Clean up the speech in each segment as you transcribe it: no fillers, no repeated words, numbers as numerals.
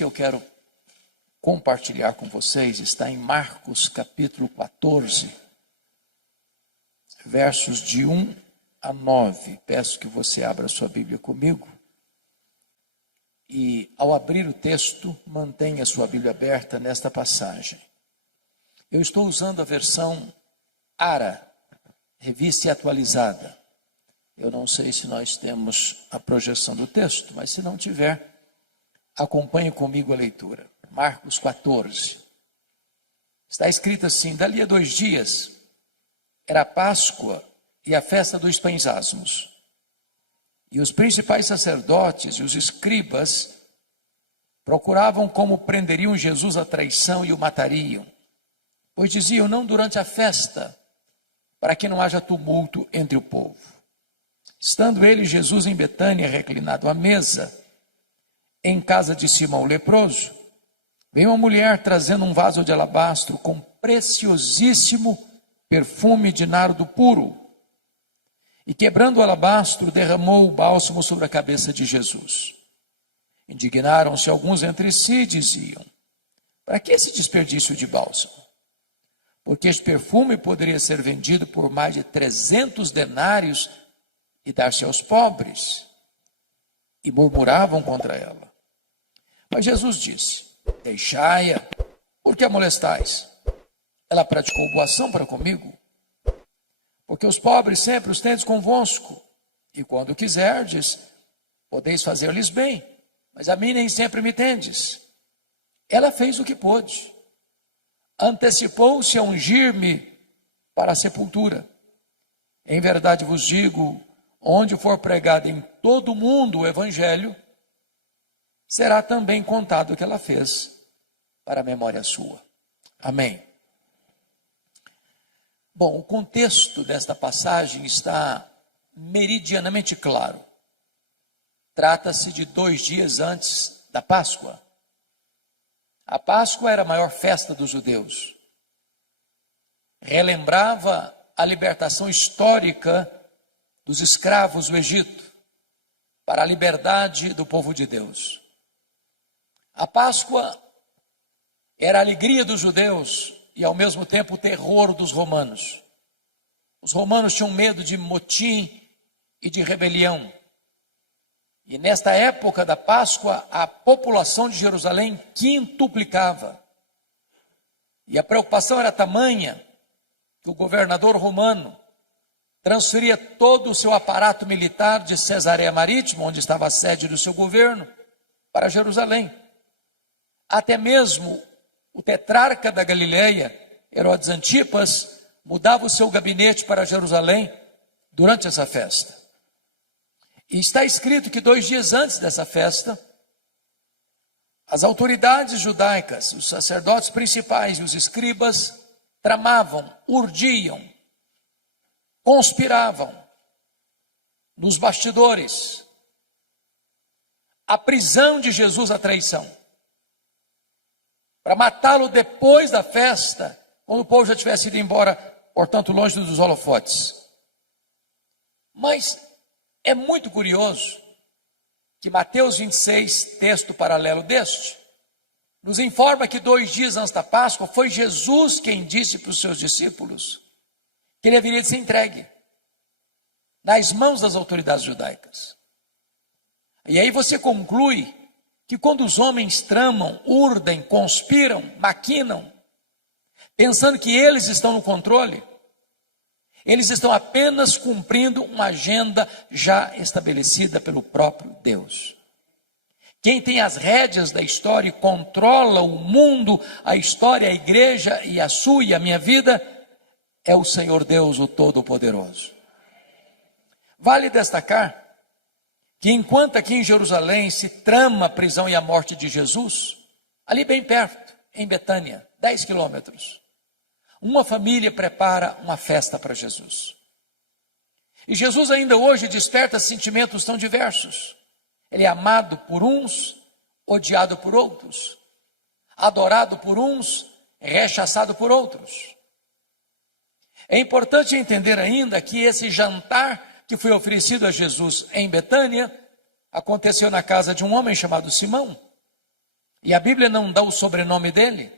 que eu quero compartilhar com vocês está em Marcos capítulo 14, versos de 1 a 9. Peço que você abra sua Bíblia comigo. E ao abrir o texto, mantenha sua Bíblia aberta nesta passagem. Eu estou usando a versão ARA, revista e atualizada. Eu não sei se nós temos a projeção do texto, mas se não tiver, acompanhe comigo a leitura. Marcos 14. Está escrito assim: dali a 2 dias, era a Páscoa e a festa dos pães asmos. E os principais sacerdotes e os escribas procuravam como prenderiam Jesus à traição e o matariam. Pois diziam: não durante a festa, para que não haja tumulto entre o povo. Estando ele, Jesus, em Betânia, reclinado à mesa, em casa de Simão o leproso, veio uma mulher trazendo um vaso de alabastro com preciosíssimo perfume de nardo puro. E quebrando o alabastro, derramou o bálsamo sobre a cabeça de Jesus. Indignaram-se alguns entre si e diziam: para que esse desperdício de bálsamo? Porque este perfume poderia ser vendido por mais de 300 denários e dar-se aos pobres. E murmuravam contra ela. Mas Jesus disse: deixai-a, por que a molestais? Ela praticou boa ação para comigo. Porque os pobres sempre os tendes convosco, e quando quiserdes, podeis fazer-lhes bem, mas a mim nem sempre me tendes. Ela fez o que pôde. Antecipou-se a ungir-me para a sepultura. Em verdade vos digo, onde for pregado em todo o mundo o evangelho, será também contado o que ela fez para a memória sua. Amém. Bom, o contexto desta passagem está meridianamente claro. Trata-se de 2 dias antes da Páscoa. A Páscoa era a maior festa dos judeus. Relembrava a libertação histórica dos escravos do Egito para a liberdade do povo de Deus. A Páscoa era a alegria dos judeus e ao mesmo tempo o terror dos romanos. Os romanos tinham medo de motim e de rebelião. E nesta época da Páscoa, a população de Jerusalém quintuplicava. E a preocupação era tamanha que o governador romano transferia todo o seu aparato militar de Cesareia Marítima, onde estava a sede do seu governo, para Jerusalém. Até mesmo o tetrarca da Galileia, Herodes Antipas, mudava o seu gabinete para Jerusalém durante essa festa. E está escrito que 2 dias antes dessa festa, as autoridades judaicas, os sacerdotes principais e os escribas tramavam, urdiam, conspiravam nos bastidores a prisão de Jesus à traição, para matá-lo depois da festa, quando o povo já tivesse ido embora, portanto longe dos holofotes. Mas é muito curioso que Mateus 26, texto paralelo deste, nos informa que 2 dias antes da Páscoa, foi Jesus quem disse para os seus discípulos que ele haveria de ser entregue nas mãos das autoridades judaicas. E aí você conclui que quando os homens tramam, urdem, conspiram, maquinam, pensando que eles estão no controle, eles estão apenas cumprindo uma agenda já estabelecida pelo próprio Deus. Quem tem as rédeas da história e controla o mundo, a história, a igreja e a sua e a minha vida, é o Senhor Deus, o Todo-Poderoso. Vale destacar que enquanto aqui em Jerusalém se trama a prisão e a morte de Jesus, ali bem perto, em Betânia, 10 quilômetros, uma família prepara uma festa para Jesus. E Jesus ainda hoje desperta sentimentos tão diversos. Ele é amado por uns, odiado por outros, adorado por uns, rechaçado por outros. É importante entender ainda que esse jantar que foi oferecido a Jesus em Betânia aconteceu na casa de um homem chamado Simão. E a Bíblia não dá o sobrenome dele,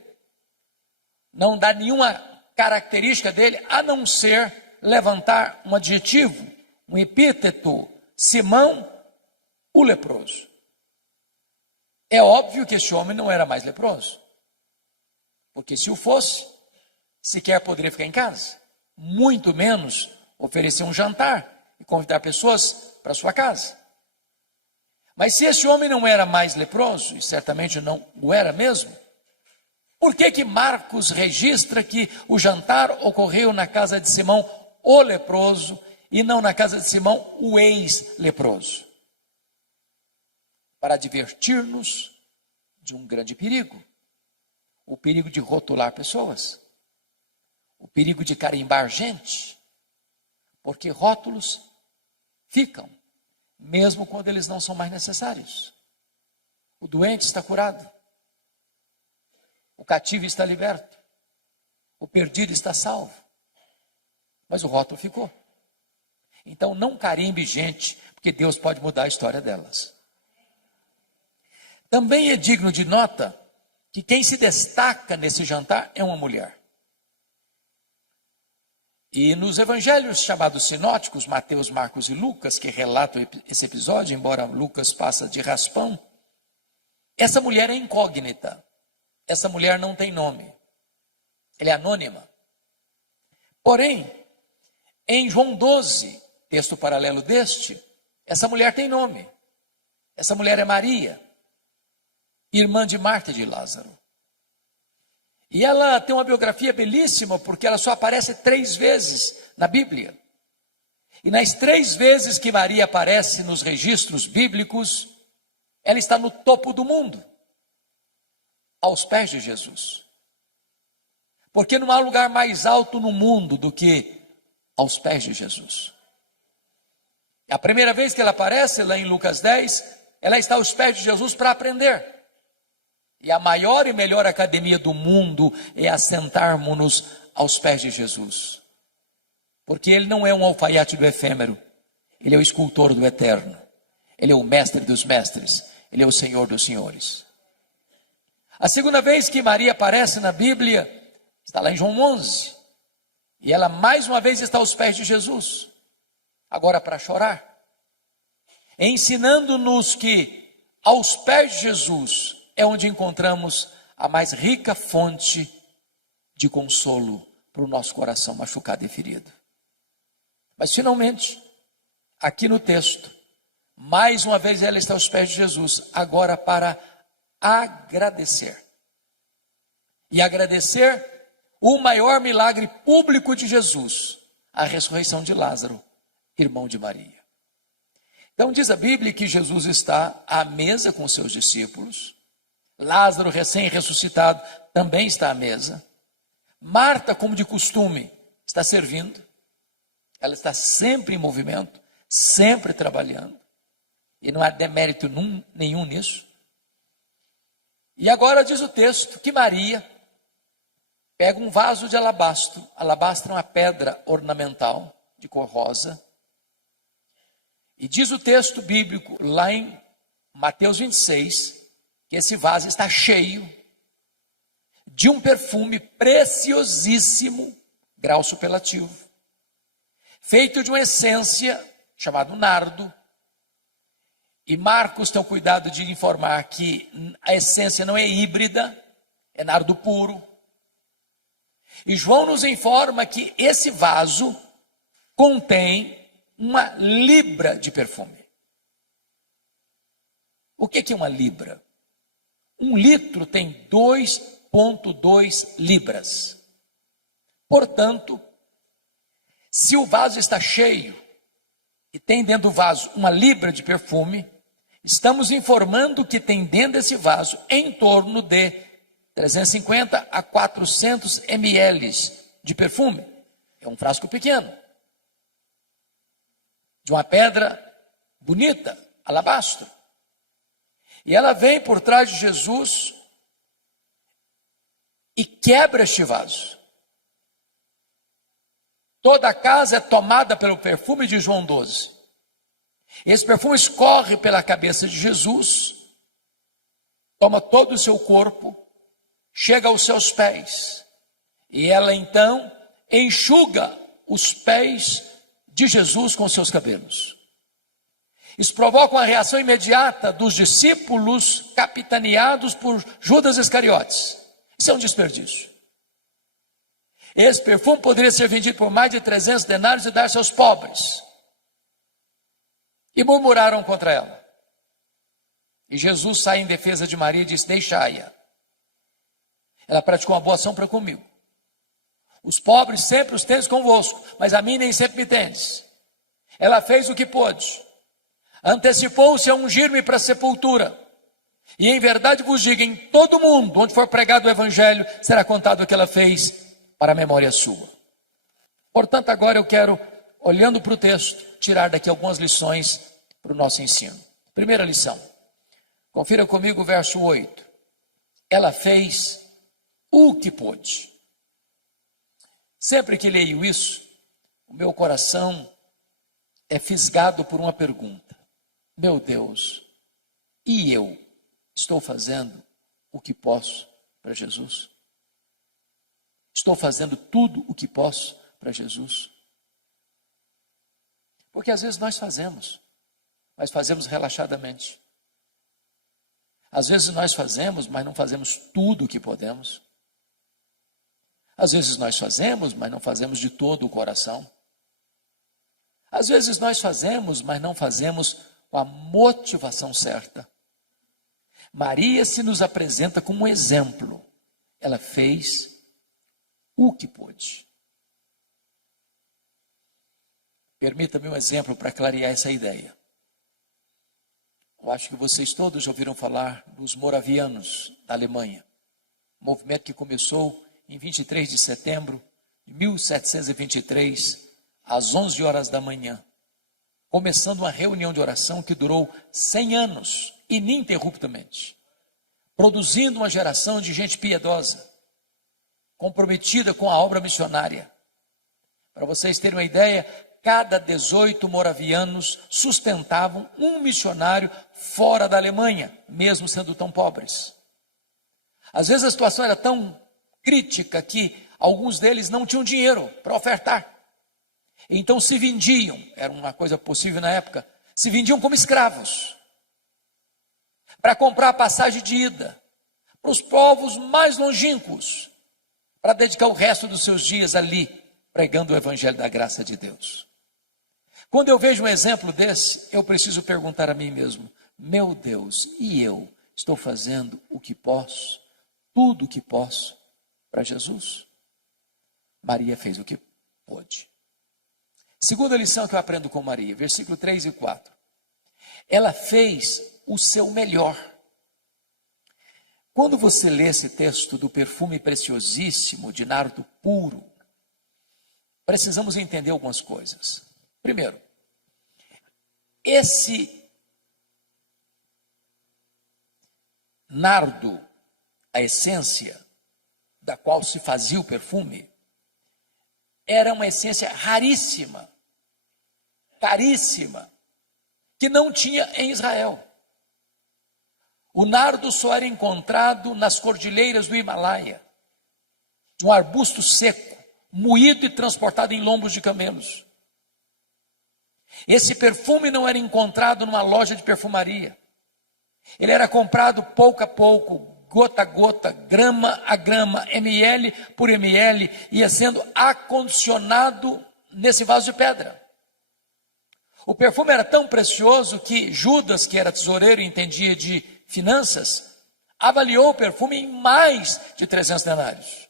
não dá nenhuma característica dele, a não ser levantar um adjetivo, um epíteto: Simão, o leproso. É óbvio que esse homem não era mais leproso, porque se o fosse, sequer poderia ficar em casa, muito menos oferecer um jantar e convidar pessoas para sua casa. Mas se esse homem não era mais leproso, e certamente não o era mesmo, por que Marcos registra que o jantar ocorreu na casa de Simão, o leproso, e não na casa de Simão, o ex-leproso? Para advertir-nos de um grande perigo, o perigo de rotular pessoas, o perigo de carimbar gente, porque rótulos ficam, mesmo quando eles não são mais necessários. O doente está curado, o cativo está liberto, o perdido está salvo, mas o rótulo ficou. Então não carimbe gente, porque Deus pode mudar a história delas. Também é digno de nota que quem se destaca nesse jantar é uma mulher. E nos evangelhos chamados sinóticos, Mateus, Marcos e Lucas, que relatam esse episódio, embora Lucas passa de raspão, essa mulher é incógnita. Essa mulher não tem nome. Ela é anônima. Porém, em João 12, texto paralelo deste, essa mulher tem nome. Essa mulher é Maria, irmã de Marta e de Lázaro. E ela tem uma biografia belíssima, porque ela só aparece 3 vezes na Bíblia. E nas 3 vezes que Maria aparece nos registros bíblicos, ela está no topo do mundo, aos pés de Jesus. Porque não há lugar mais alto no mundo do que aos pés de Jesus. A primeira vez que ela aparece, lá em Lucas 10, ela está aos pés de Jesus para aprender. E a maior e melhor academia do mundo é assentarmos-nos aos pés de Jesus. Porque ele não é um alfaiate do efêmero, ele é o escultor do eterno. Ele é o mestre dos mestres, ele é o Senhor dos senhores. A segunda vez que Maria aparece na Bíblia, está lá em João 11. E ela mais uma vez está aos pés de Jesus, agora para chorar. Ensinando-nos que aos pés de Jesus é onde encontramos a mais rica fonte de consolo para o nosso coração machucado e ferido. Mas finalmente, aqui no texto, mais uma vez ela está aos pés de Jesus, agora para agradecer. E agradecer o maior milagre público de Jesus, a ressurreição de Lázaro, irmão de Maria. Então diz a Bíblia que Jesus está à mesa com os seus discípulos. Lázaro, recém-ressuscitado, também está à mesa. Marta, como de costume, está servindo. Ela está sempre em movimento, sempre trabalhando. E não há demérito nenhum nisso. E agora diz o texto que Maria pega um vaso de alabastro. Alabastro é uma pedra ornamental de cor rosa. E diz o texto bíblico, lá em Mateus 26, que esse vaso está cheio de um perfume preciosíssimo, grau superlativo, feito de uma essência chamada nardo. E Marcos tem o cuidado de informar que a essência não é híbrida, é nardo puro. E João nos informa que esse vaso contém 1 libra de perfume. O que é 1 libra? 1 litro tem 2,2 libras. Portanto, se o vaso está cheio e tem dentro do vaso 1 libra de perfume, estamos informando que tem dentro desse vaso em torno de 350 a 400 ml de perfume. É um frasco pequeno, de uma pedra bonita, alabastro. E ela vem por trás de Jesus e quebra este vaso. Toda a casa é tomada pelo perfume de João 12. Esse perfume escorre pela cabeça de Jesus, toma todo o seu corpo, chega aos seus pés, e ela então enxuga os pés de Jesus com seus cabelos. Isso provoca uma reação imediata dos discípulos capitaneados por Judas Iscariotes. Isso é um desperdício. Esse perfume poderia ser vendido por mais de 300 denários e dar-se aos pobres. E murmuraram contra ela. E Jesus sai em defesa de Maria e diz: deixai-a. Ela praticou uma boa ação para comigo. Os pobres sempre os tendes convosco, mas a mim nem sempre me tendes. Ela fez o que pôde. Antecipou-se a ungir-me para a sepultura. E em verdade vos digo, em todo mundo, onde for pregado o evangelho, será contado o que ela fez para a memória sua. Portanto, agora eu quero, olhando para o texto, tirar daqui algumas lições para o nosso ensino. Primeira lição. Confira comigo o verso 8. Ela fez o que pôde. Sempre que leio isso, o meu coração é fisgado por uma pergunta. Meu Deus, e eu estou fazendo o que posso para Jesus? Estou fazendo tudo o que posso para Jesus? Porque às vezes nós fazemos, mas fazemos relaxadamente. Às vezes nós fazemos, mas não fazemos tudo o que podemos. Às vezes nós fazemos, mas não fazemos de todo o coração. Às vezes nós fazemos, mas não fazemos com a motivação certa. Maria se nos apresenta como um exemplo. Ela fez o que pôde. Permita-me um exemplo para clarear essa ideia. Eu acho que vocês todos já ouviram falar dos moravianos da Alemanha. Um movimento que começou em 23 de setembro de 1723, às 11 horas da manhã. Começando uma reunião de oração que durou 100 anos, ininterruptamente. Produzindo uma geração de gente piedosa, comprometida com a obra missionária. Para vocês terem uma ideia, cada 18 moravianos sustentavam um missionário fora da Alemanha, mesmo sendo tão pobres. Às vezes a situação era tão crítica que alguns deles não tinham dinheiro para ofertar. Então se vendiam, era uma coisa possível na época, se vendiam como escravos, para comprar a passagem de ida, para os povos mais longínquos, para dedicar o resto dos seus dias ali, pregando o evangelho da graça de Deus. Quando eu vejo um exemplo desse, eu preciso perguntar a mim mesmo, meu Deus, e eu estou fazendo o que posso, tudo o que posso, para Jesus? Maria fez o que pôde. Segunda lição que eu aprendo com Maria, versículo 3 e 4. Ela fez o seu melhor. Quando você lê esse texto do perfume preciosíssimo de nardo puro, precisamos entender algumas coisas. Primeiro, esse nardo, a essência da qual se fazia o perfume, era uma essência raríssima, caríssima, que não tinha em Israel. O nardo só era encontrado nas cordilheiras do Himalaia, de um arbusto seco, moído e transportado em lombos de camelos. Esse perfume não era encontrado numa loja de perfumaria. Ele era comprado pouco a pouco, gota a gota, grama a grama, ml por ml, ia sendo acondicionado nesse vaso de pedra. O perfume era tão precioso que Judas, que era tesoureiro e entendia de finanças, avaliou o perfume em mais de 300 denários.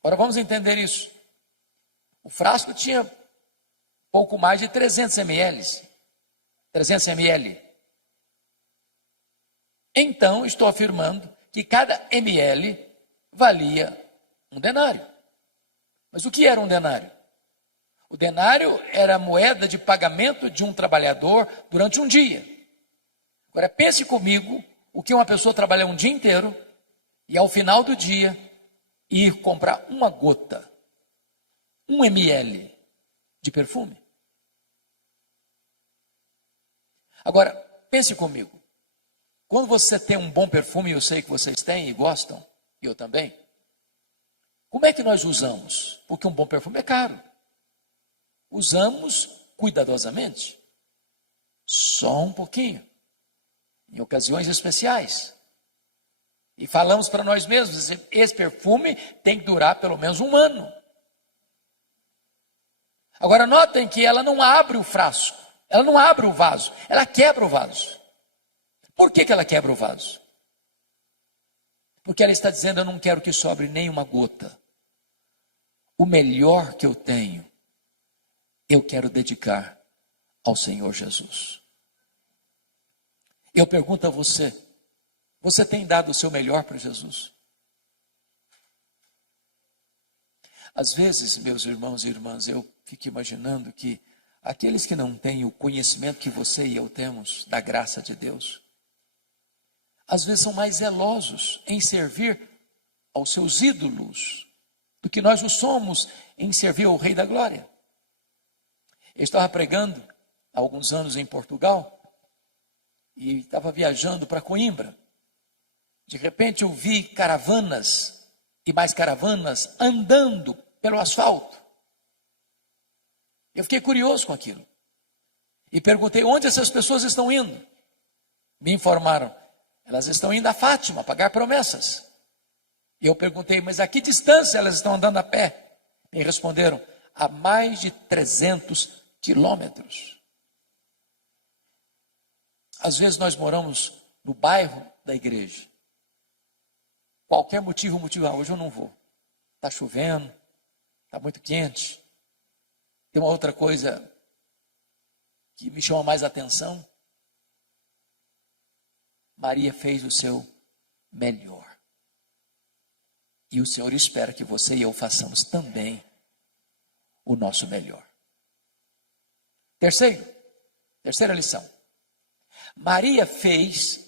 Agora vamos entender isso. O frasco tinha pouco mais de 300 ml. 300 ml. Então, estou afirmando que cada ml valia um denário. Mas o que era um denário? O denário era a moeda de pagamento de um trabalhador durante um dia. Agora, pense comigo o que uma pessoa trabalha um dia inteiro e ao final do dia ir comprar uma gota, 1 ml de perfume. Agora, pense comigo. Quando você tem um bom perfume, eu sei que vocês têm e gostam, e eu também. Como é que nós usamos? Porque um bom perfume é caro. Usamos cuidadosamente. Só um pouquinho. Em ocasiões especiais. E falamos para nós mesmos, esse perfume tem que durar pelo menos um ano. Agora notem que ela não abre o frasco, ela não abre o vaso, ela quebra o vaso. Por que ela quebra o vaso? Porque ela está dizendo, eu não quero que sobre nem uma gota. O melhor que eu tenho, eu quero dedicar ao Senhor Jesus. Eu pergunto a você, você tem dado o seu melhor para Jesus? Às vezes, meus irmãos e irmãs, eu fico imaginando que aqueles que não têm o conhecimento que você e eu temos da graça de Deus, às vezes são mais zelosos em servir aos seus ídolos do que nós o somos em servir ao Rei da Glória. Eu estava pregando há alguns anos em Portugal e estava viajando para Coimbra. De repente eu vi caravanas e mais caravanas andando pelo asfalto. Eu fiquei curioso com aquilo. E perguntei, onde essas pessoas estão indo? Me informaram, elas estão indo a Fátima, pagar promessas. E eu perguntei, mas a que distância elas estão andando a pé? Me responderam, a mais de 300 quilômetros. Às vezes nós moramos no bairro da igreja. Qualquer motivo, hoje eu não vou. Está chovendo, está muito quente. Tem uma outra coisa que me chama mais atenção. Maria fez o seu melhor. E o Senhor espera que você e eu façamos também o nosso melhor. Terceira lição. Maria fez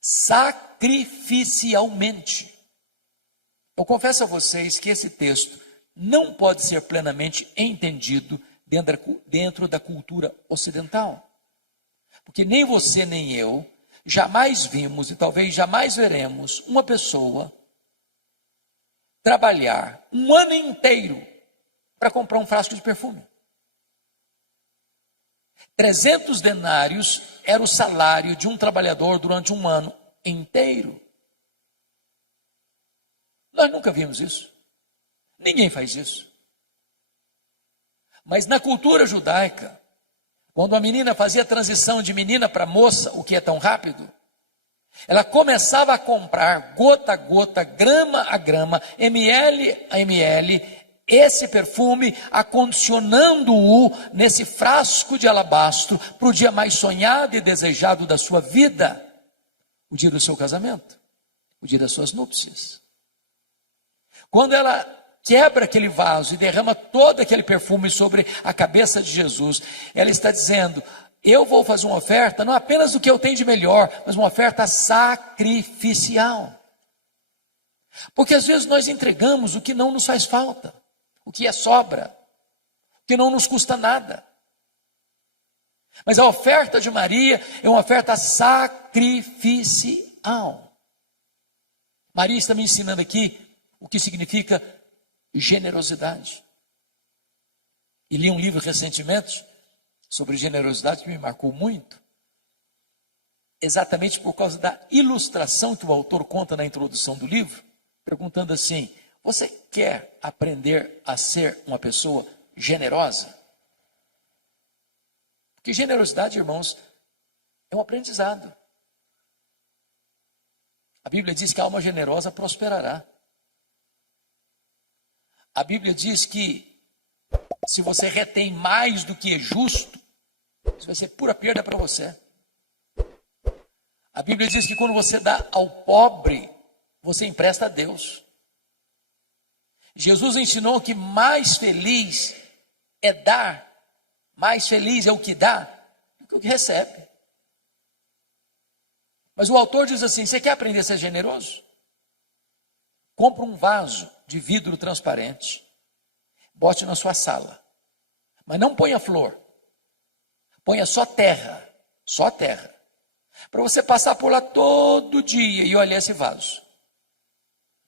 sacrificialmente. Eu confesso a vocês que esse texto não pode ser plenamente entendido dentro da cultura ocidental. Porque nem você nem eu jamais vimos e talvez jamais veremos uma pessoa trabalhar um ano inteiro para comprar um frasco de perfume. 300 denários era o salário de um trabalhador durante um ano inteiro. Nós nunca vimos isso. Ninguém faz isso. Mas na cultura judaica, quando a menina fazia a transição de menina para moça, o que é tão rápido, ela começava a comprar gota a gota, grama a grama, ml a ml, esse perfume, acondicionando-o nesse frasco de alabastro para o dia mais sonhado e desejado da sua vida, o dia do seu casamento, o dia das suas núpcias. Quando ela quebra aquele vaso e derrama todo aquele perfume sobre a cabeça de Jesus, ela está dizendo, eu vou fazer uma oferta, não apenas do que eu tenho de melhor, mas uma oferta sacrificial. Porque às vezes nós entregamos o que não nos faz falta, o que é sobra, o que não nos custa nada. Mas a oferta de Maria é uma oferta sacrificial. Maria está me ensinando aqui o que significa generosidade. E li um livro recentemente sobre generosidade que me marcou muito, exatamente por causa da ilustração que o autor conta na introdução do livro, perguntando assim, você quer aprender a ser uma pessoa generosa? Porque generosidade, irmãos, é um aprendizado. A Bíblia diz que a alma generosa prosperará. A Bíblia diz que se você retém mais do que é justo, isso vai ser pura perda para você. A Bíblia diz que quando você dá ao pobre, você empresta a Deus. Jesus ensinou que mais feliz é dar, mais feliz é o que dá do que o que recebe. Mas o autor diz assim, você quer aprender a ser generoso? Compra um vaso de vidro transparente, bote na sua sala, mas não ponha flor, ponha só terra, para você passar por lá todo dia e olhar esse vaso,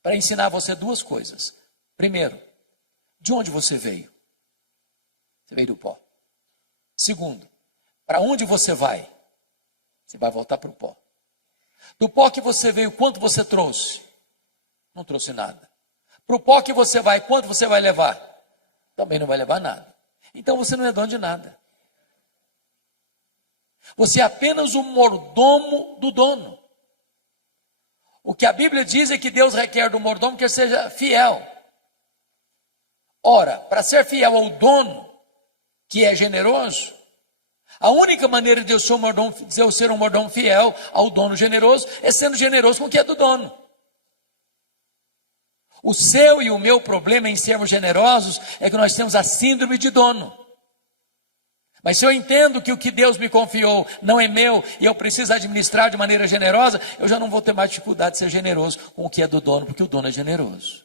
para ensinar você duas coisas. Primeiro, de onde você veio? Você veio do pó. Segundo, para onde você vai? Você vai voltar para o pó. Do pó que você veio, quanto você trouxe? Não trouxe nada. Para o pó que você vai, quanto você vai levar? Também não vai levar nada. Então você não é dono de nada. Você é apenas o mordomo do dono. O que a Bíblia diz é que Deus requer do mordomo que ele seja fiel. Ora, para ser fiel ao dono, que é generoso, a única maneira de eu ser um mordomo fiel ao dono generoso é sendo generoso com o que é do dono. O seu e o meu problema em sermos generosos é que nós temos a síndrome de dono. Mas se eu entendo que o que Deus me confiou não é meu e eu preciso administrar de maneira generosa, eu já não vou ter mais dificuldade de ser generoso com o que é do dono, porque o dono é generoso.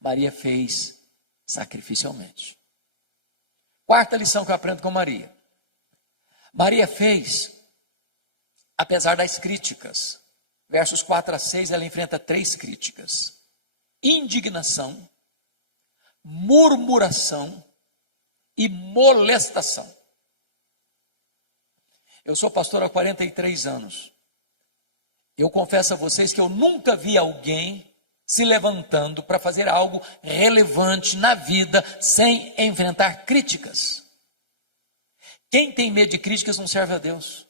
Maria fez sacrificialmente. Quarta lição que eu aprendo com Maria. Maria fez, apesar das críticas. Versos 4 a 6, ela enfrenta 3 críticas: indignação, murmuração e molestação. Eu sou pastor há 43 anos. Eu confesso a vocês que eu nunca vi alguém se levantando para fazer algo relevante na vida sem enfrentar críticas. Quem tem medo de críticas não serve a Deus.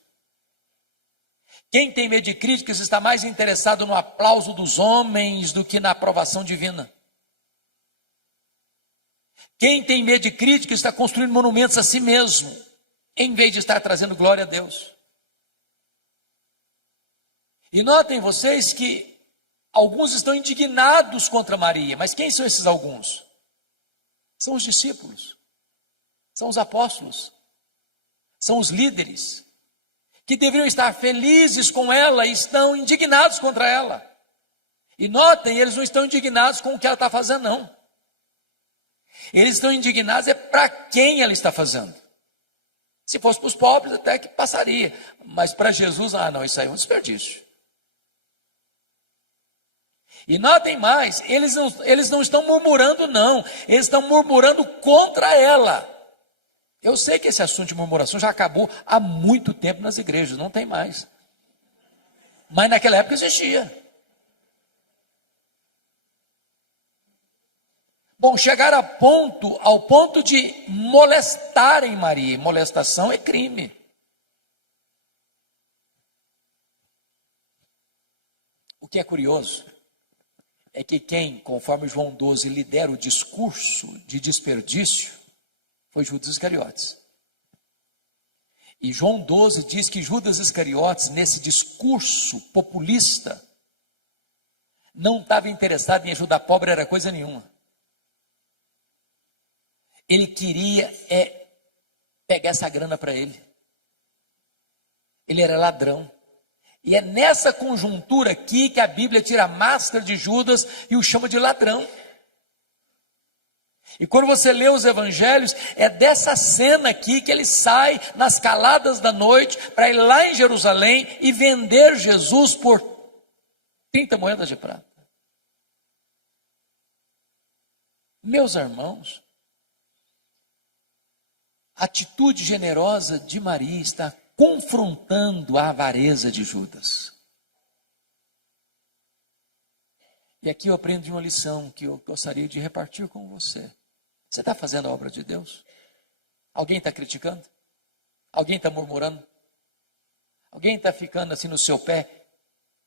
Quem tem medo de críticas está mais interessado no aplauso dos homens do que na aprovação divina. Quem tem medo de críticas está construindo monumentos a si mesmo, em vez de estar trazendo glória a Deus. E notem vocês que alguns estão indignados contra Maria, mas quem são esses alguns? São os discípulos, são os apóstolos, são os líderes, que deveriam estar felizes com ela e estão indignados contra ela. E notem, eles não estão indignados com o que ela está fazendo, não. Eles estão indignados para quem ela está fazendo. Se fosse para os pobres, até que passaria. Mas para Jesus, não, isso aí é um desperdício. E notem mais, eles não estão murmurando, não. Eles estão murmurando contra ela. Eu sei que esse assunto de murmuração já acabou há muito tempo nas igrejas, não tem mais. Mas naquela época existia. Bom, chegar ao ponto de molestarem Maria. Molestação é crime. O que é curioso é que quem, conforme João 12, lidera o discurso de desperdício foi Judas Iscariotes. E João 12 diz que Judas Iscariotes, nesse discurso populista, não estava interessado em ajudar pobre, era coisa nenhuma. Ele queria pegar essa grana para ele. Ele era ladrão. E é nessa conjuntura aqui que a Bíblia tira a máscara de Judas e o chama de ladrão. E quando você lê os evangelhos, é dessa cena aqui que ele sai nas caladas da noite para ir lá em Jerusalém e vender Jesus por 30 moedas de prata. Meus irmãos, a atitude generosa de Maria está confrontando a avareza de Judas. E aqui eu aprendi uma lição que eu gostaria de repartir com você. Você está fazendo a obra de Deus? Alguém está criticando? Alguém está murmurando? Alguém está ficando assim no seu pé,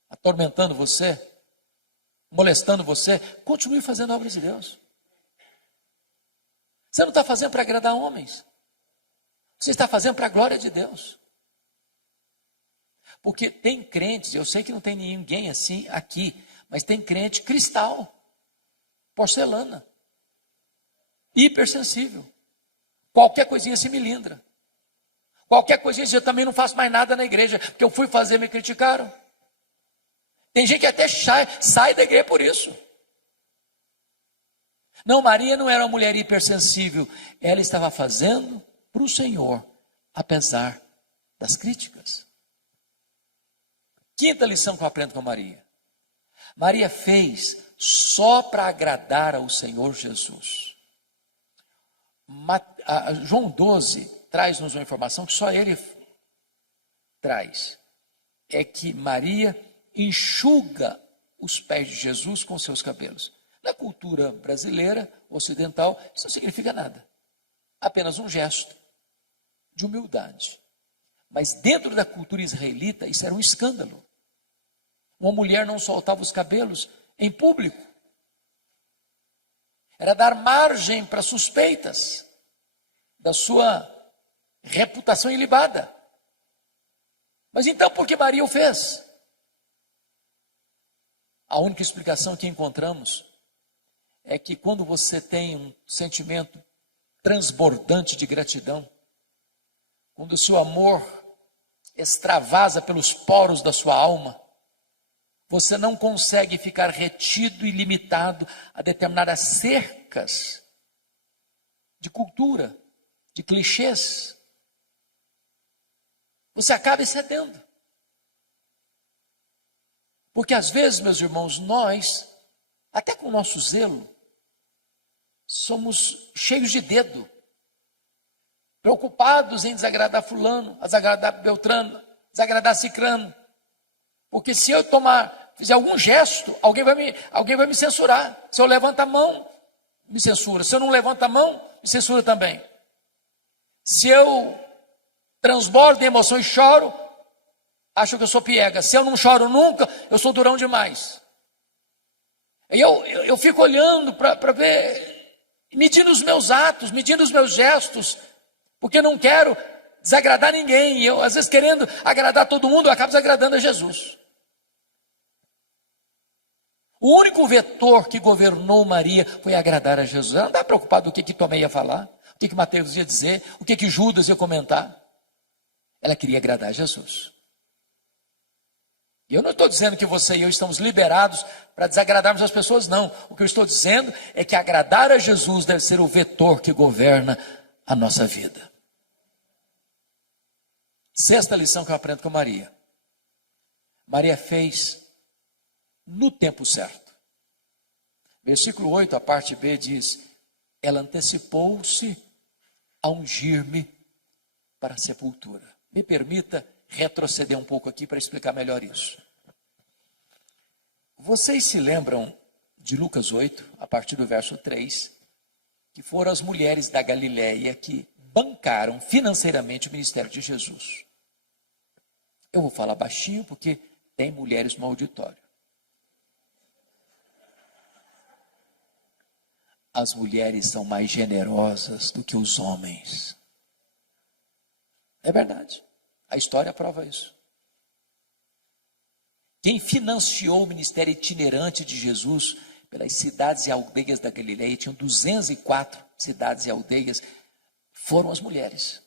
atormentando você, molestando você? Continue fazendo a obra de Deus. Você não está fazendo para agradar homens. Você está fazendo para a glória de Deus. Porque tem crentes, eu sei que não tem ninguém assim aqui, mas tem crente cristal, porcelana, hipersensível. Qualquer coisinha se melindra. Qualquer coisinha, eu também não faço mais nada na igreja, porque eu fui fazer, me criticaram. Tem gente que até sai da igreja por isso. Não, Maria não era uma mulher hipersensível, ela estava fazendo para o Senhor, apesar das críticas. Quinta lição que eu aprendo com Maria. Maria fez só para agradar ao Senhor Jesus. João 12 traz-nos uma informação que só ele traz. É que Maria enxuga os pés de Jesus com seus cabelos. Na cultura brasileira, ocidental, isso não significa nada. Apenas um gesto de humildade. Mas dentro da cultura israelita, isso era um escândalo. Uma mulher não soltava os cabelos em público. Era dar margem para suspeitas da sua reputação ilibada. Mas então, por que Maria o fez? A única explicação que encontramos é que quando você tem um sentimento transbordante de gratidão, quando o seu amor extravasa pelos poros da sua alma, você não consegue ficar retido e limitado a determinadas cercas de cultura, de clichês. Você acaba excedendo. Porque às vezes, meus irmãos, nós, até com o nosso zelo, somos cheios de dedo, preocupados em desagradar fulano, desagradar Beltrano, desagradar Cicrano. Porque se eu fizer algum gesto, alguém vai me censurar. Se eu levanto a mão, me censura. Se eu não levanto a mão, me censura também. Se eu transbordo em emoção e choro, acho que eu sou piega. Se eu não choro nunca, eu sou durão demais. E eu fico olhando para ver, medindo os meus atos, medindo os meus gestos, porque eu não quero desagradar ninguém. E eu, às vezes, querendo agradar todo mundo, eu acabo desagradando a Jesus. O único vetor que governou Maria foi agradar a Jesus. Ela não está preocupada do que Tomé ia falar, o que Mateus ia dizer, o que Judas ia comentar. Ela queria agradar a Jesus. E eu não estou dizendo que você e eu estamos liberados para desagradarmos as pessoas, não. O que eu estou dizendo é que agradar a Jesus deve ser o vetor que governa a nossa vida. Sexta lição que eu aprendo com Maria. Maria fez no tempo certo. Versículo 8, a parte B diz: ela antecipou-se a ungir-me para a sepultura. Me permita retroceder um pouco aqui para explicar melhor isso. Vocês se lembram de Lucas 8, a partir do verso 3, que foram as mulheres da Galileia que bancaram financeiramente o ministério de Jesus. Eu vou falar baixinho porque tem mulheres no auditório. As mulheres são mais generosas do que os homens. É verdade. A história prova isso. Quem financiou o ministério itinerante de Jesus pelas cidades e aldeias da Galileia, tinham 204 cidades e aldeias, foram as mulheres.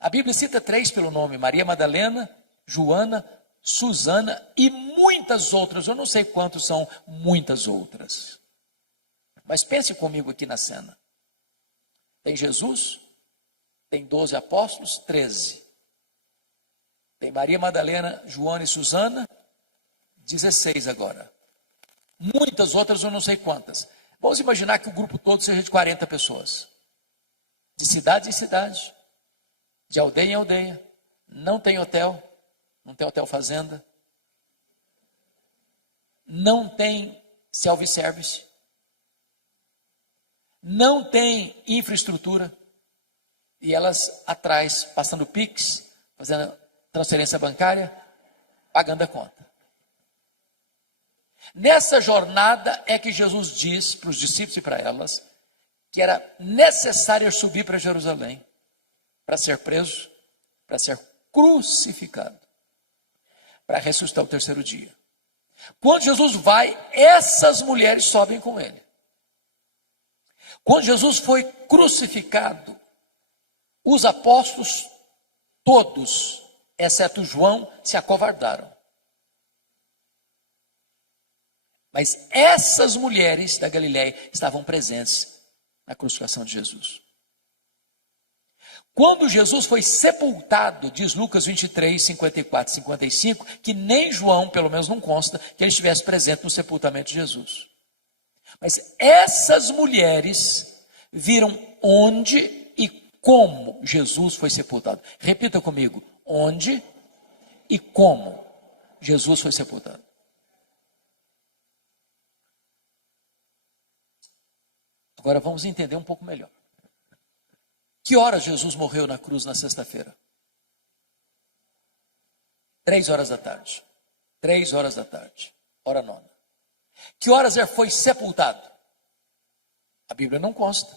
A Bíblia cita 3 pelo nome: Maria Madalena, Joana, Susana e muitas outras. Eu não sei quantos são muitas outras. Mas pense comigo aqui na cena. Tem Jesus, tem 12 apóstolos, 13. Tem Maria Madalena, Joana e Susana, 16 agora. Muitas outras eu não sei quantas. Vamos imaginar que o grupo todo seja de 40 pessoas. De cidade em cidade, de aldeia em aldeia. Não tem hotel fazenda. Não tem self-service. Não tem infraestrutura. E elas atrás, passando Pix, fazendo transferência bancária, pagando a conta. Nessa jornada é que Jesus diz para os discípulos e para elas que era necessário subir para Jerusalém para ser preso, para ser crucificado, para ressuscitar o terceiro dia. Quando Jesus vai, essas mulheres sobem com ele. Quando Jesus foi crucificado, os apóstolos todos, exceto João, se acovardaram. Mas essas mulheres da Galileia estavam presentes na crucificação de Jesus. Quando Jesus foi sepultado, diz Lucas 23, 54 e 55, que nem João, pelo menos não consta, que ele estivesse presente no sepultamento de Jesus. Mas essas mulheres viram onde e como Jesus foi sepultado. Repita comigo, onde e como Jesus foi sepultado. Agora vamos entender um pouco melhor. Que horas Jesus morreu na cruz na sexta-feira? 3 horas da tarde. 3 horas da tarde. Hora nona. Que horas ele foi sepultado? A Bíblia não consta.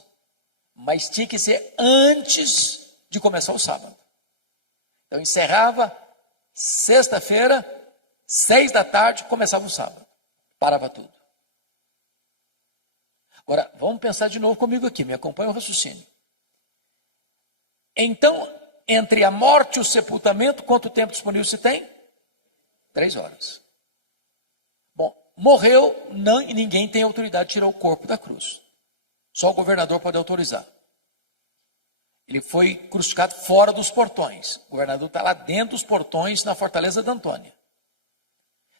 Mas tinha que ser antes de começar o sábado. Então encerrava sexta-feira, 6 da tarde, começava o sábado. Parava tudo. Agora, vamos pensar de novo comigo aqui, me acompanha o raciocínio. Então, entre a morte e o sepultamento, quanto tempo disponível se tem? 3 horas. Bom, morreu, não, e ninguém tem autoridade de tirar o corpo da cruz. Só o governador pode autorizar. Ele foi crucificado fora dos portões. O governador está lá dentro dos portões, na fortaleza de Antônia.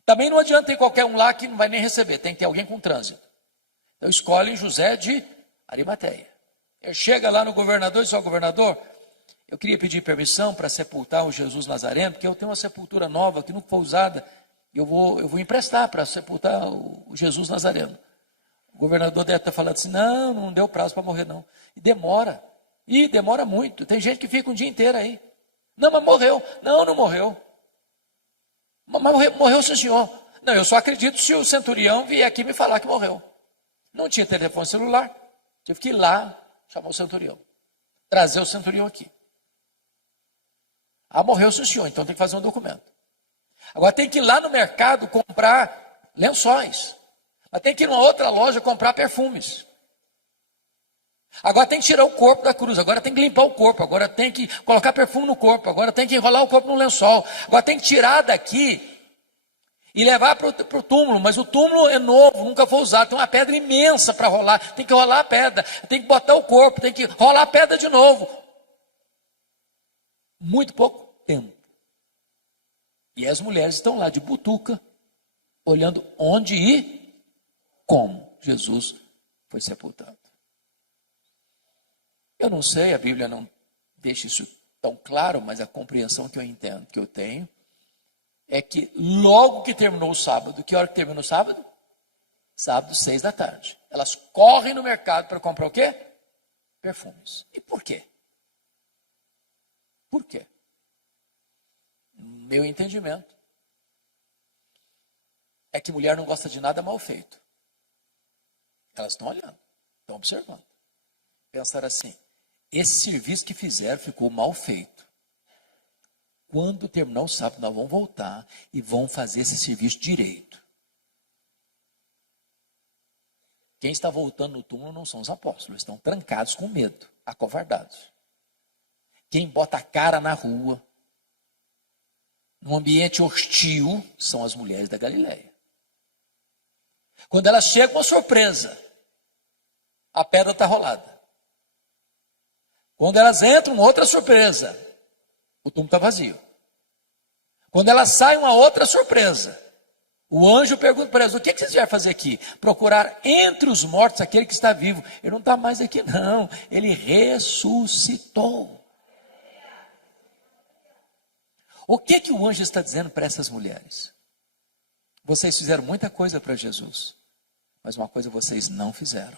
Também não adianta ter qualquer um lá que não vai nem receber, tem que ter alguém com trânsito. Então escolhem José de Arimateia. Ele chega lá no governador e diz: ó, governador, eu queria pedir permissão para sepultar o Jesus Nazareno, porque eu tenho uma sepultura nova que nunca foi usada, e eu vou emprestar para sepultar o Jesus Nazareno. O governador deve estar falando assim: não deu prazo para morrer não. E demora. E demora muito. Tem gente que fica um dia inteiro aí. Não, mas morreu. Não morreu. Mas morreu sim, senhor. Não, eu só acredito se o centurião vier aqui me falar que morreu. Não tinha telefone celular. Tive que ir lá chamar o centurião. Trazer o centurião aqui. Ah, morreu sim, senhor. Então tem que fazer um documento. Agora tem que ir lá no mercado comprar lençóis. Mas tem que ir numa outra loja comprar perfumes. Agora tem que tirar o corpo da cruz, agora tem que limpar o corpo, agora tem que colocar perfume no corpo, agora tem que enrolar o corpo no lençol, agora tem que tirar daqui e levar para o túmulo, mas o túmulo é novo, nunca foi usado, tem uma pedra imensa para rolar, tem que rolar a pedra, tem que botar o corpo, tem que rolar a pedra de novo. Muito pouco tempo. E as mulheres estão lá de butuca, olhando onde e como Jesus foi sepultado. Eu não sei, a Bíblia não deixa isso tão claro, mas a compreensão que eu entendo, que eu tenho, é que logo que terminou o sábado, que hora que terminou o sábado? Sábado, 6 da tarde. Elas correm no mercado para comprar o quê? Perfumes. E por quê? Por quê? Meu entendimento é que mulher não gosta de nada mal feito. Elas estão olhando, estão observando. Pensaram assim: esse serviço que fizeram ficou mal feito. Quando terminar o sábado, nós vamos voltar e vamos fazer esse serviço direito. Quem está voltando no túmulo não são os apóstolos, estão trancados com medo, acovardados. Quem bota a cara na rua, num ambiente hostil, são as mulheres da Galileia. Quando elas chegam, uma surpresa, a pedra está rolada. Quando elas entram, outra surpresa, o túmulo está vazio. Quando elas saem, uma outra surpresa. O anjo pergunta para elas: o que vocês vieram fazer aqui? Procurar entre os mortos aquele que está vivo. Ele não está mais aqui não, ele ressuscitou. O que o anjo está dizendo para essas mulheres? Vocês fizeram muita coisa para Jesus, mas uma coisa vocês não fizeram.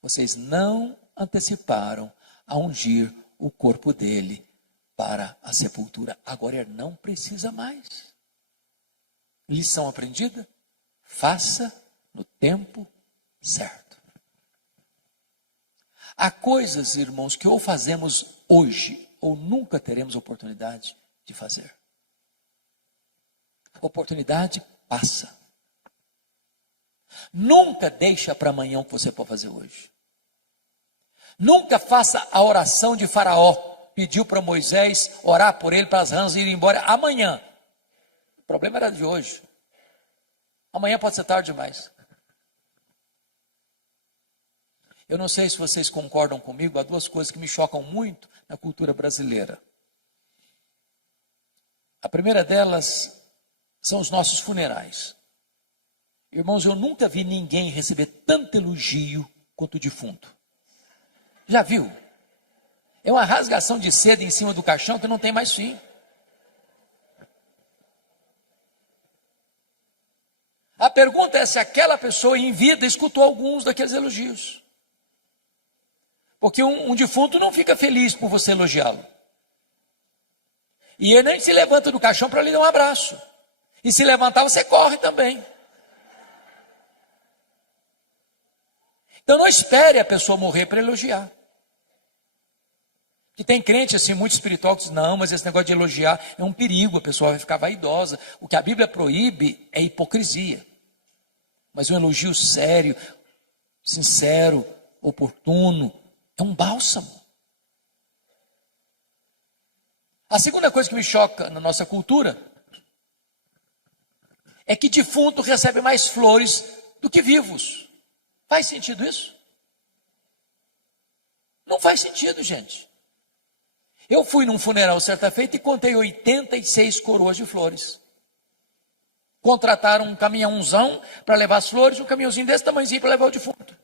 Vocês não anteciparam a ungir o corpo dele para a sepultura. Agora ele não precisa mais. Lição aprendida? Faça no tempo certo. Há coisas, irmãos, que ou fazemos hoje ou nunca teremos oportunidade de fazer. Oportunidade passa. Nunca deixa para amanhã o que você pode fazer hoje. Nunca faça a oração de Faraó. Pediu para Moisés orar por ele, para as rãs irem embora amanhã. O problema era de hoje. Amanhã pode ser tarde demais. Eu não sei se vocês concordam comigo, há duas coisas que me chocam muito na cultura brasileira. A primeira delas são os nossos funerais. Irmãos, eu nunca vi ninguém receber tanto elogio quanto o defunto. Já viu? É uma rasgação de seda em cima do caixão que não tem mais fim. A pergunta é se aquela pessoa em vida escutou alguns daqueles elogios. Porque um defunto não fica feliz por você elogiá-lo. E ele nem se levanta do caixão para lhe dar um abraço. E se levantar, você corre também. Então não espere a pessoa morrer para elogiar. Que tem crente assim, muito espiritual, que diz, não, mas esse negócio de elogiar é um perigo, a pessoa vai ficar vaidosa. O que a Bíblia proíbe é hipocrisia. Mas um elogio sério, sincero, oportuno, é um bálsamo. A segunda coisa que me choca na nossa cultura é que defunto recebe mais flores do que vivos. Faz sentido isso? Não faz sentido, gente. Eu fui num funeral certa feita e contei 86 coroas de flores. Contrataram um caminhãozão para levar as flores, um caminhãozinho desse tamanhozinho para levar o defunto.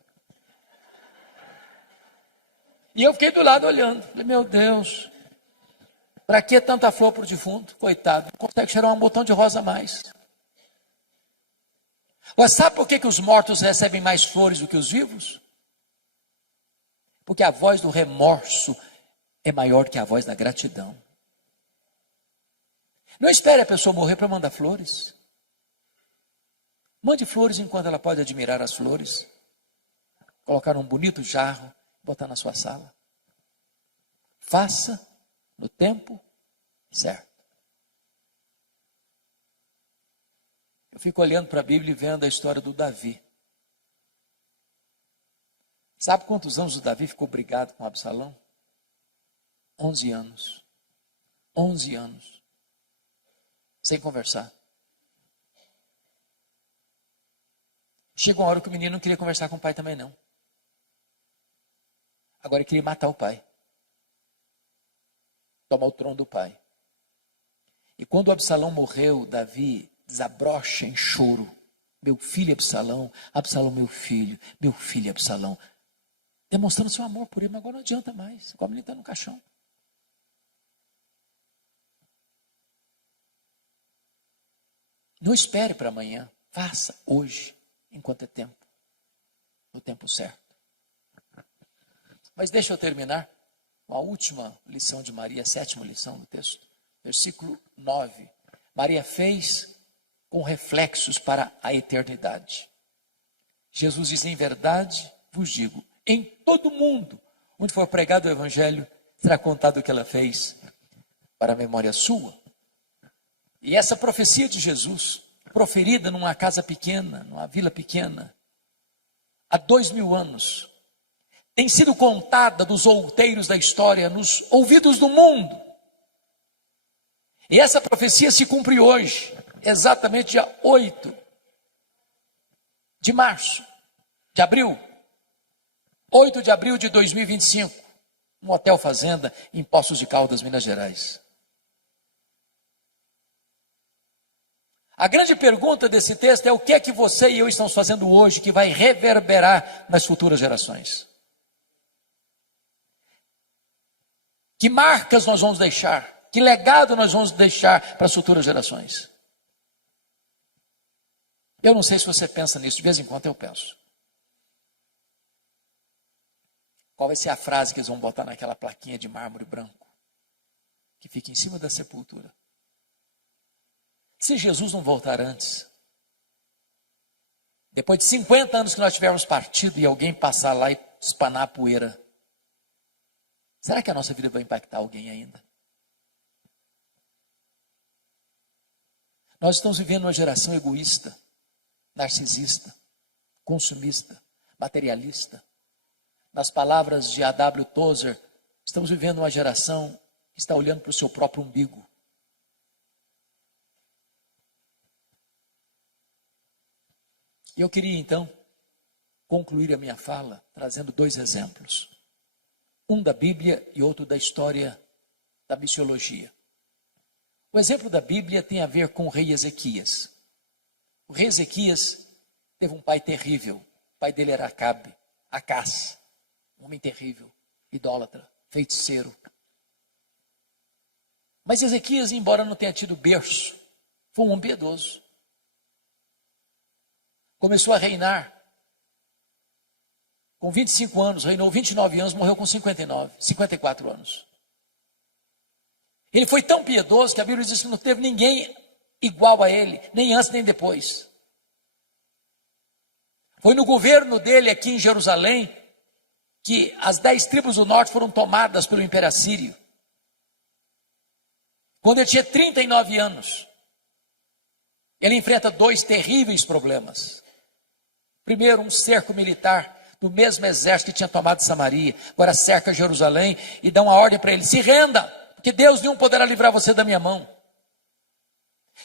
E eu fiquei do lado olhando. Falei, meu Deus, para que tanta flor para o defunto? Coitado, não consegue cheirar um botão de rosa a mais. Mas sabe por que os mortos recebem mais flores do que os vivos? Porque a voz do remorso é maior que a voz da gratidão. Não espere a pessoa morrer para mandar flores. Mande flores enquanto ela pode admirar as flores. Colocar num bonito jarro, botar na sua sala. Faça no tempo certo. Eu fico olhando para a Bíblia e vendo a história do Davi. Sabe quantos anos o Davi ficou brigado com Absalão? 11 anos. 11 anos. Sem conversar. Chegou uma hora que o menino não queria conversar com o pai também não. Agora ele queria matar o pai. Tomar o trono do pai. E quando Absalão morreu, Davi desabrocha em choro. Meu filho Absalão, Absalão meu filho Absalão. Demonstrando seu amor por ele, mas agora não adianta mais. O menino está no caixão. Não espere para amanhã. Faça hoje, enquanto é tempo. No tempo certo. Mas deixa eu terminar com a última lição de Maria, a sétima lição do texto. Versículo 9. Maria fez com reflexos para a eternidade. Jesus diz, em verdade vos digo, em todo mundo, onde for pregado o evangelho, será contado o que ela fez para a memória sua. E essa profecia de Jesus, proferida numa casa pequena, numa vila pequena, há 2000 anos, tem sido contada dos outeiros da história, nos ouvidos do mundo. E essa profecia se cumpre hoje, exatamente dia 8 de março, de abril, 8 de abril de 2025, no Hotel Fazenda, em Poços de Caldas, Minas Gerais. A grande pergunta desse texto é o que é que você e eu estamos fazendo hoje que vai reverberar nas futuras gerações? Que marcas nós vamos deixar? Que legado nós vamos deixar para as futuras gerações? Eu não sei se você pensa nisso, de vez em quando eu penso. Qual vai ser a frase que eles vão botar naquela plaquinha de mármore branco que fica em cima da sepultura? Se Jesus não voltar antes, depois de 50 anos que nós tivermos partido e alguém passar lá e espanar a poeira, será que a nossa vida vai impactar alguém ainda? Nós estamos vivendo uma geração egoísta, narcisista, consumista, materialista. Nas palavras de A.W. Tozer, estamos vivendo uma geração que está olhando para o seu próprio umbigo. E eu queria então concluir a minha fala trazendo dois exemplos. Um da Bíblia e outro da história da missiologia. O exemplo da Bíblia tem a ver com o rei Ezequias. O rei Ezequias teve um pai terrível. O pai dele era Acabe, Acás, um homem terrível, idólatra, feiticeiro. Mas Ezequias, embora não tenha tido berço, foi um homem piedoso. Começou a reinar. Com 25 anos, reinou 29 anos, morreu com 54 anos. Ele foi tão piedoso que a Bíblia diz que não teve ninguém igual a ele, nem antes nem depois. Foi no governo dele aqui em Jerusalém que as 10 tribos do norte foram tomadas pelo Império Assírio. Quando ele tinha 39 anos, ele enfrenta 2 terríveis problemas. Primeiro, um cerco militar do mesmo exército que tinha tomado Samaria, agora cerca Jerusalém e dá uma ordem para ele: se renda, porque Deus nenhum poderá livrar você da minha mão.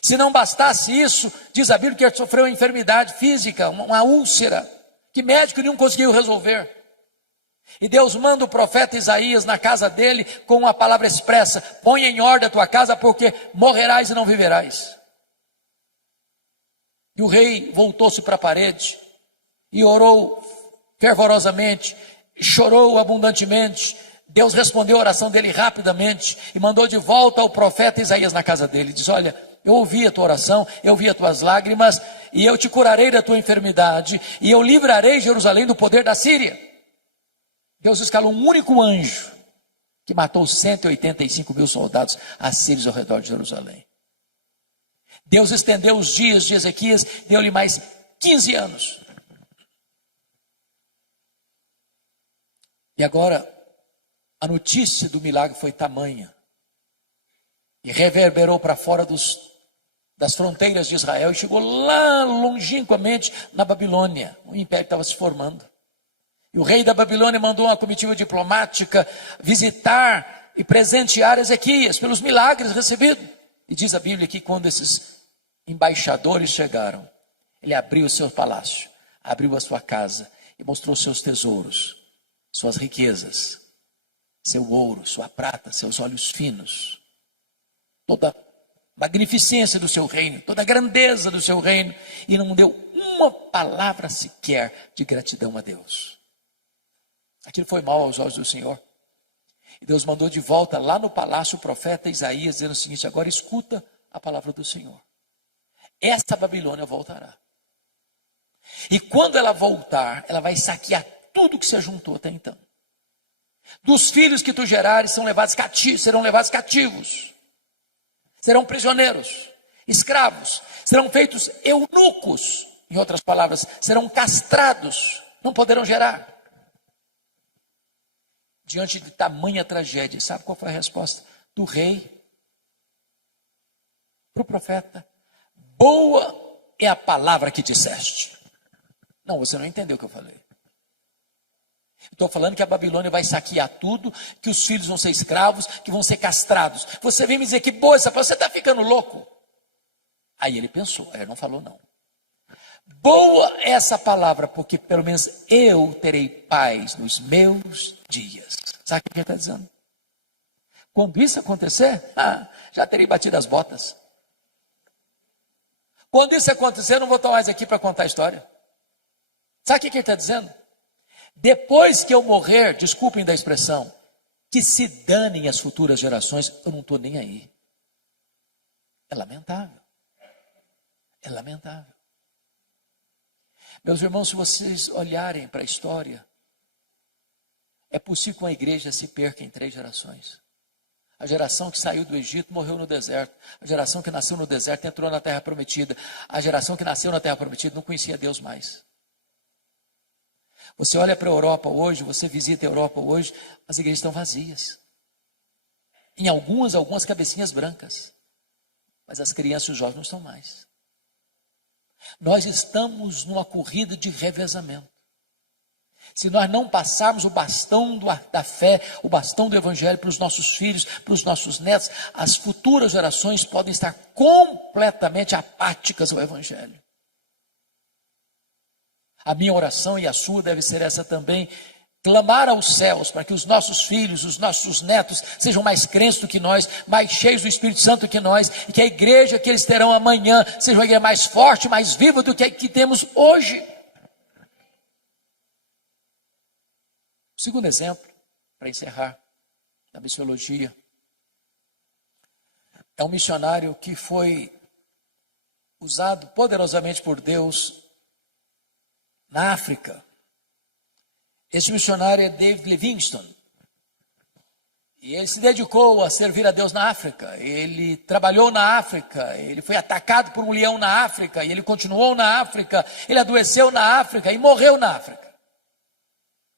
Se não bastasse isso, diz a Bíblia que ele sofreu uma enfermidade física, uma úlcera, que médico nenhum conseguiu resolver. E Deus manda o profeta Isaías na casa dele com uma palavra expressa: põe em ordem a tua casa, porque morrerás e não viverás. E o rei voltou-se para a parede e orou fervorosamente, chorou abundantemente. Deus respondeu a oração dele rapidamente e mandou de volta o profeta Isaías na casa dele. Diz: olha, eu ouvi a tua oração, eu ouvi as tuas lágrimas, e eu te curarei da tua enfermidade, e eu livrarei Jerusalém do poder da Síria. Deus escalou um único anjo que matou 185 mil soldados assírios ao redor de Jerusalém. Deus estendeu os dias de Ezequias, deu-lhe mais 15 anos. E agora, a notícia do milagre foi tamanha, e reverberou para fora das fronteiras de Israel, e chegou lá longínquamente na Babilônia, o império estava se formando. E o rei da Babilônia mandou uma comitiva diplomática visitar e presentear Ezequias pelos milagres recebidos. E diz a Bíblia que quando esses embaixadores chegaram, ele abriu o seu palácio, abriu a sua casa e mostrou seus tesouros, suas riquezas, seu ouro, sua prata, seus olhos finos, toda a magnificência do seu reino, toda a grandeza do seu reino, e não deu uma palavra sequer de gratidão a Deus. Aquilo foi mal aos olhos do Senhor. E Deus mandou de volta lá no palácio o profeta Isaías, dizendo o seguinte: agora escuta a palavra do Senhor. Esta Babilônia voltará. E quando ela voltar, ela vai saquear tudo que se ajuntou até então. Dos filhos que tu gerares serão levados cativos. Serão prisioneiros, escravos, serão feitos eunucos. Em outras palavras, serão castrados, não poderão gerar. Diante de tamanha tragédia, sabe qual foi a resposta do rei para o profeta? Boa é a palavra que disseste. Não, você não entendeu o que eu falei. Estou falando que a Babilônia vai saquear tudo, que os filhos vão ser escravos, que vão ser castrados. Você vem me dizer que boa essa palavra, você está ficando louco. Aí ele pensou, ele não falou não. Boa é essa palavra, porque pelo menos eu terei paz nos meus dias. Sabe o que ele está dizendo? Quando isso acontecer, já terei batido as botas. Quando isso acontecer, eu não vou estar mais aqui para contar a história. Sabe o que ele está dizendo? Depois que eu morrer, desculpem da expressão, que se danem as futuras gerações, eu não estou nem aí. É lamentável. É lamentável. Meus irmãos, se vocês olharem para a história, é possível que uma igreja se perca em 3 gerações. A geração que saiu do Egito morreu no deserto. A geração que nasceu no deserto entrou na terra prometida. A geração que nasceu na terra prometida não conhecia Deus mais. Você olha para a Europa hoje, você visita a Europa hoje, as igrejas estão vazias. Em algumas cabecinhas brancas. Mas as crianças e os jovens não estão mais. Nós estamos numa corrida de revezamento. Se nós não passarmos o bastão da fé, o bastão do evangelho para os nossos filhos, para os nossos netos, as futuras gerações podem estar completamente apáticas ao evangelho. A minha oração e a sua deve ser essa também: clamar aos céus para que os nossos filhos, os nossos netos sejam mais crentes do que nós, mais cheios do Espírito Santo do que nós, e que a igreja que eles terão amanhã seja uma igreja mais forte, mais viva do que a que temos hoje. O segundo exemplo, para encerrar, da missiologia, é um missionário que foi usado poderosamente por Deus na África. Este missionário é David Livingstone. E ele se dedicou a servir a Deus na África. Ele trabalhou na África. Ele foi atacado por um leão na África. E ele continuou na África. Ele adoeceu na África e morreu na África.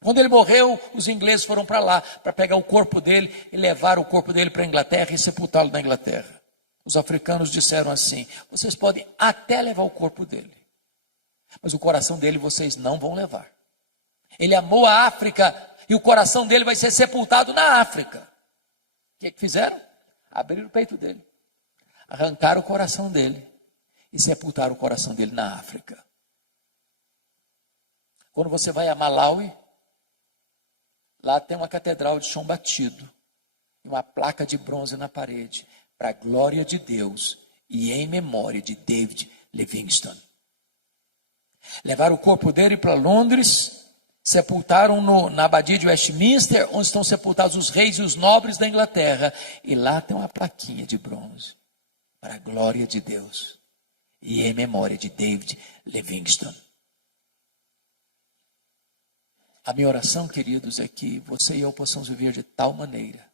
Quando ele morreu, os ingleses foram para lá para pegar o corpo dele e levar o corpo dele para a Inglaterra e sepultá-lo na Inglaterra. Os africanos disseram assim: vocês podem até levar o corpo dele, mas o coração dele vocês não vão levar. Ele amou a África e o coração dele vai ser sepultado na África. O que fizeram? Abriram o peito dele, arrancaram o coração dele e sepultaram o coração dele na África. Quando você vai a Malawi, lá tem uma catedral de chão batido, uma placa de bronze na parede, para a glória de Deus e em memória de David Livingstone. Levaram o corpo dele para Londres, sepultaram na abadia de Westminster, onde estão sepultados os reis e os nobres da Inglaterra, e lá tem uma plaquinha de bronze, para a glória de Deus e em memória de David Livingstone. A minha oração, queridos, é que você e eu possamos viver de tal maneira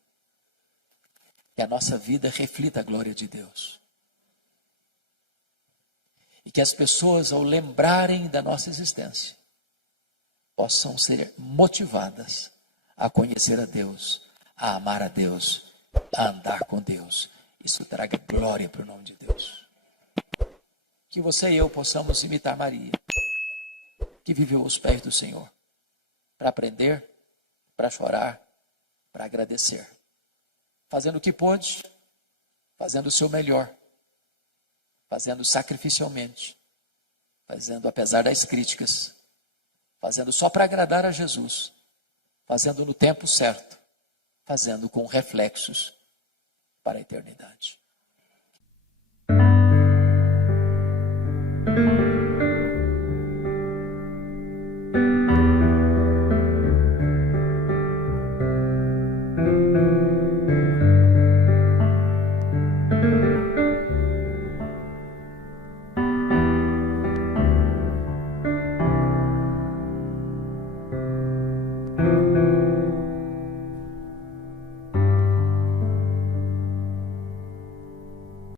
que a nossa vida reflita a glória de Deus. E que as pessoas, ao lembrarem da nossa existência, possam ser motivadas a conhecer a Deus, a amar a Deus, a andar com Deus. Isso traga glória para o nome de Deus. Que você e eu possamos imitar Maria, que viveu aos pés do Senhor, para aprender, para chorar, para agradecer. Fazendo o que pôde, fazendo o seu melhor, fazendo sacrificialmente, fazendo apesar das críticas, fazendo só para agradar a Jesus, fazendo no tempo certo, fazendo com reflexos para a eternidade.